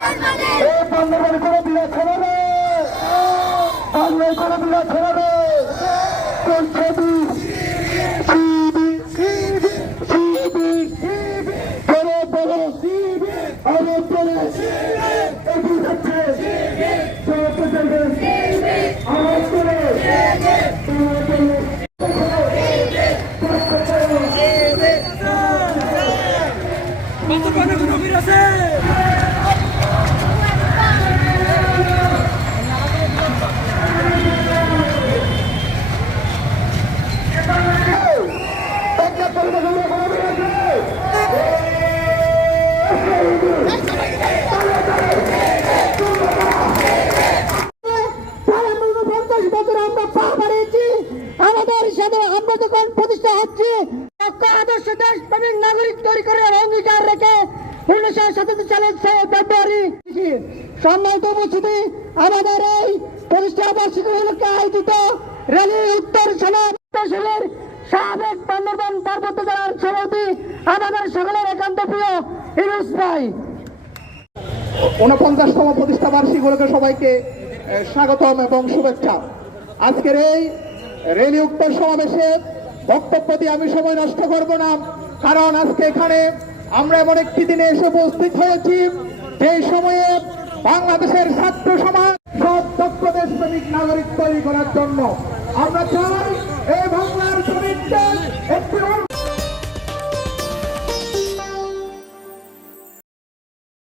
এই বান্দরবান কোনো বিরাট ছড়াবে, বাংলায় কোনো বিরাট ছড়াবে। কোন ছবি আমাদের সাথে আমরা যখন প্রতিষ্ঠা হচ্ছে আদর্শ দেশপ্রেমিক নাগরিক তৈরি করার অঙ্গীকার রেখে 1977 সালের 6 ফেব্রুয়ারি সম্মানিত উপস্থিতি আমাদের এই প্রতিষ্ঠা বার্ষিকী উপলক্ষে আয়োজিত র্যালি উত্তর সেনার সাবেক বান্দরবান পার্বত্য জেলার সভাপতি আমাদের সকলের একান্ত প্রিয় ইউনুস ভাই। 49তম প্রতিষ্ঠা বার্ষিকী উপলক্ষে সবাইকে স্বাগতম এবং শুভেচ্ছা। আজকের এই রেলি উত্তর সমাবেশে বক্তব্য দিয়ে আমি সময় নষ্ট করব না, কারণ আজকে এখানে আমরা এমন একটি দিনে এসে উপস্থিত হয়েছি যে সময়ে বাংলাদেশের ছাত্র সমাজ সব দক্ষ দেশপ্রেমিক নাগরিক তৈরি করার জন্য আমরা চাই এই বাংলার জমিনকে একটি